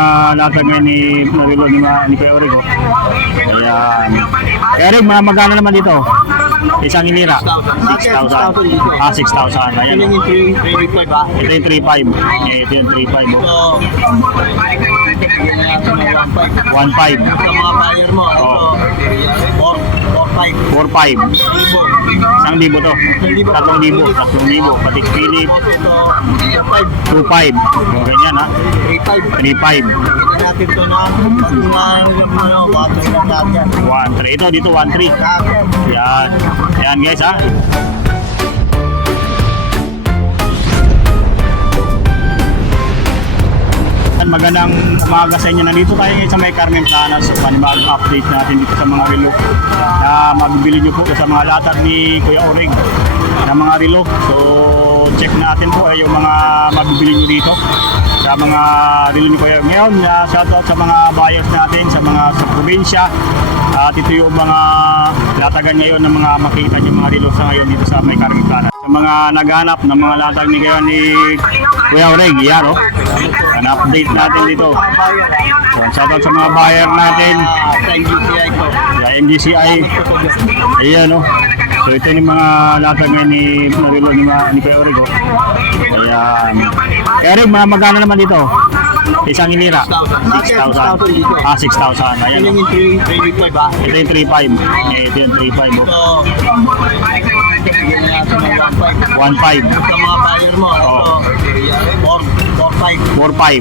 mga latag ngayon ni Marilo ni Kuya Orig. Ayan. Eric, magkano naman dito? Isang hilira? 6,000. 6,000. Ayan. Yung 3.5 ba? Ito yung 3.5. Ito yung 3.5. So, bigyan na natin ng 1.5. 1.5. Sa mga buyer mo, ito, 4.5. 4.5. Isang libo to. 3,000. 3,000. Patik Philip. Ito, 2.5. Ganyan ha. 3.5. 3.5. Bigyan natin ito na, bato lang natin. 1.3. Ito dito 1.3. Yan. Yan guys ha. Magandang umaga sa inyo. Nandito tayo ngayon sa may Carmen Planas. Panibagong update natin dito sa mga relo na mabibili nyo po sa mga latag ni Kuya Orig na mga relo. So check natin po yung mga mabibili nyo dito sa mga relo ni Kuya. Ngayon, shoutout sa mga buyers natin sa probinsya. At ito yung mga latagan ngayon ng mga makita nyo mga relo sa ngayon dito sa may Carmen Planas. Sa mga naghanap ng mga latag ni Kuya Orig, yan o. Update natin dito. So, shoutout sa mga buyer natin. Sa MGCI ko. Sa MGCI. Ayan o. So ito yung mga latag ngayon ni Marilo ni Kuya Orig. Ayan. Eric, magkano naman dito? Isang hilira? 6,000. 6,000. Ayan o. Yung 3.5 ba? Ito yung 3.5. Ito yung 3.5 o. So, bigyan na natin ng 1.5. 1.5. Sa mga buyer mo, ito, 4.5. 4.5.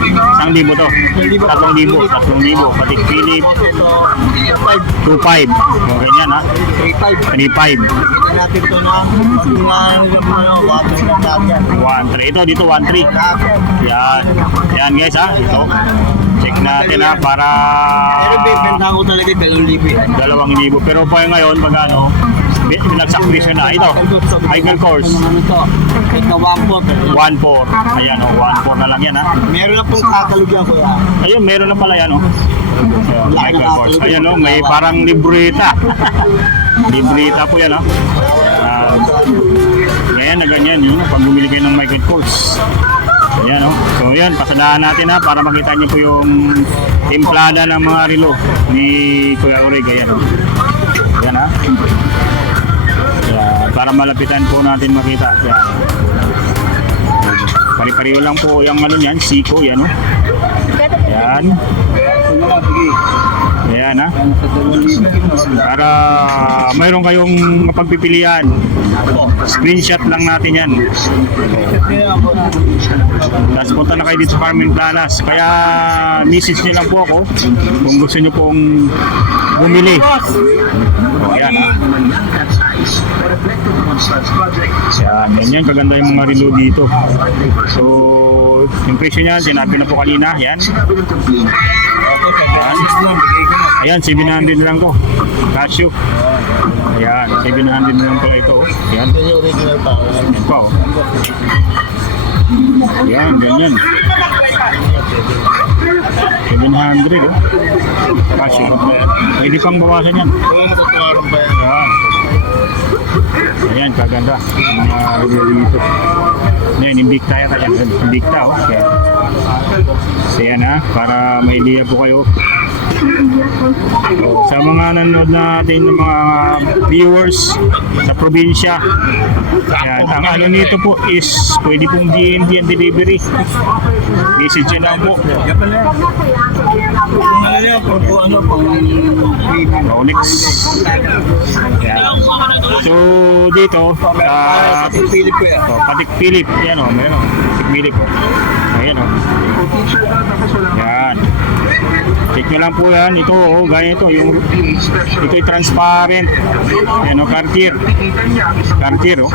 Isang libo to. 3,000. 3,000. Patik Philip. Ito, 2.5. So, ganyan ha. 3.5. 3.5. Bigyan natin ito na, bato lang natin. 1.3. Ito dito 1.3. Yan. Yan guys ha. Ito. Check natin ha para Pero bibentahan ko talaga 2,000. 2,000. Pero pa ngayon magano? Nagsakrisyo na. Ito. Michael Kors. Ito 1.4. 1.4. Ayan o. 1.4 na lang yan ha. Meron na pong katalugyan ko yan. Ayun, meron na pala yan o. Michael Kors. Ayan o. May parang libreta. Libreta po yan o. Ngayon na ganyan yun. Pag bumili kayo ng Michael Kors. Ayan o. So yan, pasadaan natin ha para makita nyo po yung timplada ng mga relo ni Kuya Orig. Ayan o. Ayan ha. Ayan, para malapitan po natin makita. Ayan. Pari-pariyo lang po yung ano niyan, Siko. Yan o. Ayan. Ayan ha. Para mayroon kayong mapagpipilian. Screenshot lang natin yan. Tapos punta na kayo dito sa Carmen Planas. Kaya message nyo lang po ako kung gusto nyo pong bumili. O ayan ha. Ayan, ganyan kaganda yung mga relo dito. So yung presyo niyan, sinabi na po kanina. Ayan. Ayan. Ayan, 700 lang to. Casio. Ayan, 700 lang pala ito. Ayan. Ayan pa oh. Ayan, ganyan. 700 oh. Casio. Pwede pang bawasan yan. Ayan. Ayan, kaganda. Mga relo dito. Ayan, Invicta yan kaya. Invicta oh. Ayan. So yan ha, para may idea po kayo. Sa mga nanonood natin ng mga viewers sa probinsya, ayan, ang ano nito po is pwede pong DND and delivery. Message nyo lang po. Rolex. Ayan. So dito Patik Philip ko yan. Patik Philip. Ayan o, meron o. Patik Philip o. Ayan o. Ayan. Check nyo lang po yan. Ito o, ganito. Ito yung transparent. Ayan o, Cartier. Cartier o.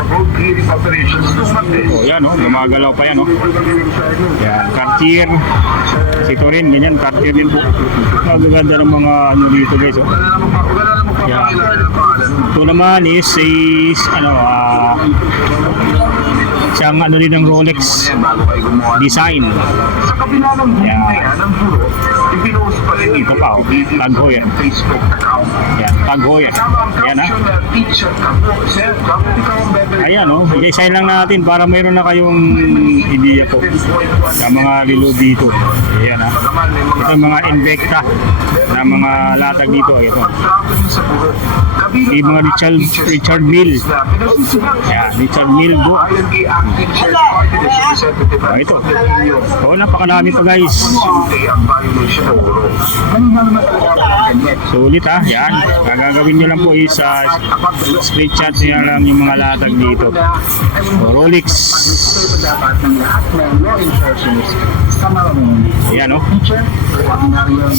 O, yan o. Gumagalaw pa yan o. Ayan, Cartier. Ito rin, ganyan. Cartier din po. Magaganda ng mga ano dito guys o. Ayan. Ito naman is ano Isang ano din ng Rolex design. Sa kabila ng Yan. yan ng guro, ipinost pa rin Ito pa, oh. Tag Heuer. Facebook account. Yan, Tag Heuer. Ayan ha. Teacher ako, sir, bakit ikaw ang bebe? Ayan o, i-sign lang natin para mayroon na kayong ideya po sa mga relo dito. Ayan ha. Ito yung mga Invicta na mga latag dito. Ito. Yung mga Richard Mille. Ayan, Richard Mille po. Oh, ito. Oh, napakadami pa guys. Sulit ha. Yan. Gagawin nyo lang po is screenshot nyo lang yung mga latag dito. Oh, Rolex. Ayan o.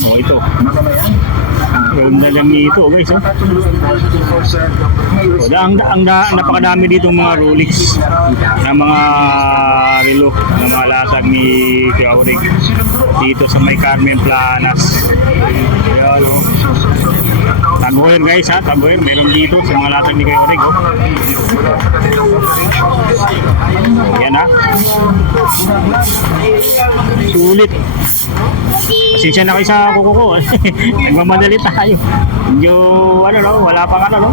Oh, ito. Ganda lang nito guys. Oh. Oh, napakadami dito mga Rolex na mga relo na mga latag ni Kuya Orig dito sa may Carmen Planas. Ayan o. Tag Heuer guys ha, Tag Heuer. Meron dito sa mga latag ni Kuya Orig. Oh. Ayan ha. Sulit. Pasensya na kayo sa kuko ko. Nagmamadali tayo. Medyo ano no, wala pang ano no.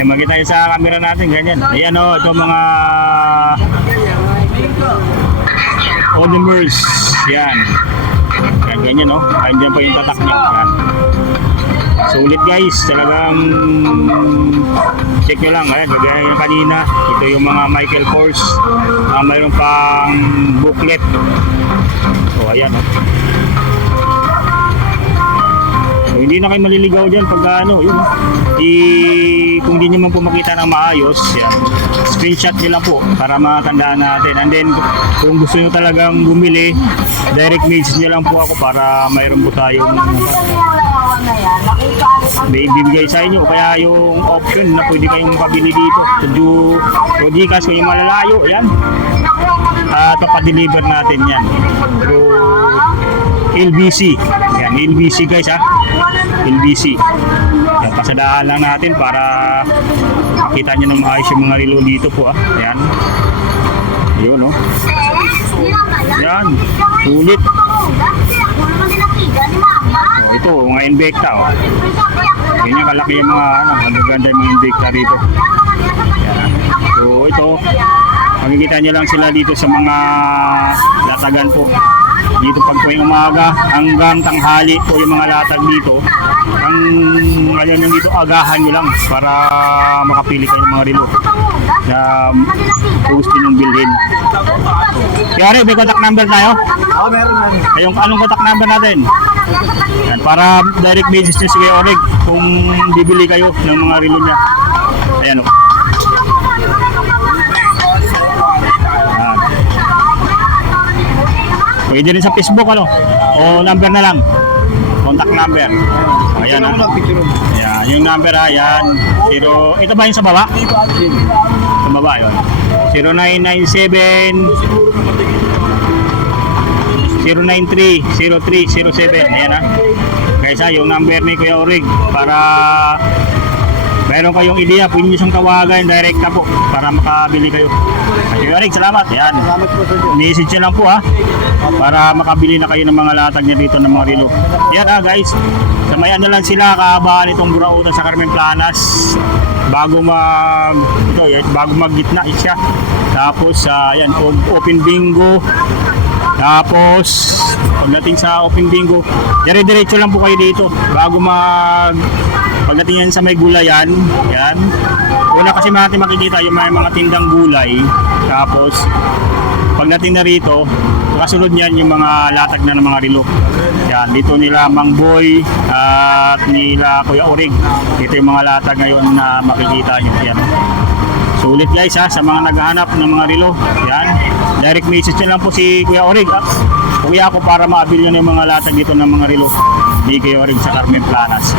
Eh makita tayo sa camera natin ganyan. Ayan o, ito mga Audemars. Yan. Yan ganyan no. Andyan pa yung tatak niya. Yan. Sulit guys, talagang check nyo lang. Ayan, gagaya yung kanina. Ito yung mga Michael Kors. Mayroon pang booklet. So ayan oh. So, hindi na kayo maliligaw dyan pag ano, yun. Kung hindi nyo man po makita ng maayos, yan. Screenshot nyo lang po para matandaan natin. And then, kung gusto nyo talagang bumili, direct message nyo lang po ako para mayroon po tayong may ibibigay sa inyo. Kaya yung option na pwede kayong makabili dito. So, Gcash kung yung malalayo, yan. At papadeliver natin yan. So, LBC. Yan, LBC guys ha. LBC. Yan, pasadahan lang natin para makita nyo ng maayos yung mga relo dito po ha. Yan. Yun no. Yan. Sulit. Oh, ito, mga Invicta oh. Ganyan kalaki yung mga ano, magaganda yung mga Invicta dito. Yan. So ito, makikita nyo lang sila dito sa mga latagan po. Dito pag tuwing umaga hanggang tanghali po yung mga latag dito. Ang ano nyo dito, agahan nyo lang para makapili kayo ng mga relo na gusto nyong bilhin. Kaya may contact number tayo? Oo, meron. Ayong anong contact number natin? Yan, para direct message nyo si Kuya Orig kung bibili kayo ng mga relo niya. Ayan o. Pwede rin sa Facebook ano? O number na lang. Contact number. Ayan ha. Ayan, yung number ha. Ayan. Ito ba yung sa baba? Sa baba yun. 0997 093-0307. Ayan ha. Guys ha, yung number ni Kuya Orig para meron kayong ideya, pwede nyo siyang tawagan direct na po para makabili kayo. Kuya Orig, salamat. Ayan. Salamat po sa Diyos. Message nyo lang po ha para makabili na kayo ng mga latag niya dito ng mga relo. Yan ha guys, samayan na lang sila kahabaan itong burautan sa Carmen Planas bago maggitna siya. Tapos yan, open bingo. Tapos pagdating sa open bingo, dire-diretso lang po kayo dito bago pagdating yan sa may gulayan. Yan. Una kasi natin makikita yung mga tindang gulay. Tapos pagdating na rito, kasunod niyan yung mga latag na ng mga relo. Yan, dito nila Mang Boy at nila Kuya Orig. Dito yung mga latag ngayon na makikita nyo. Yan. Sulit guys ha, sa mga naghahanap ng mga relo. Yan. Direct message nyo lang po si Kuya Orig. Kuya ako para maabili nyo yung mga latag dito ng mga relo ni Kuya Orig sa Carmen Planas.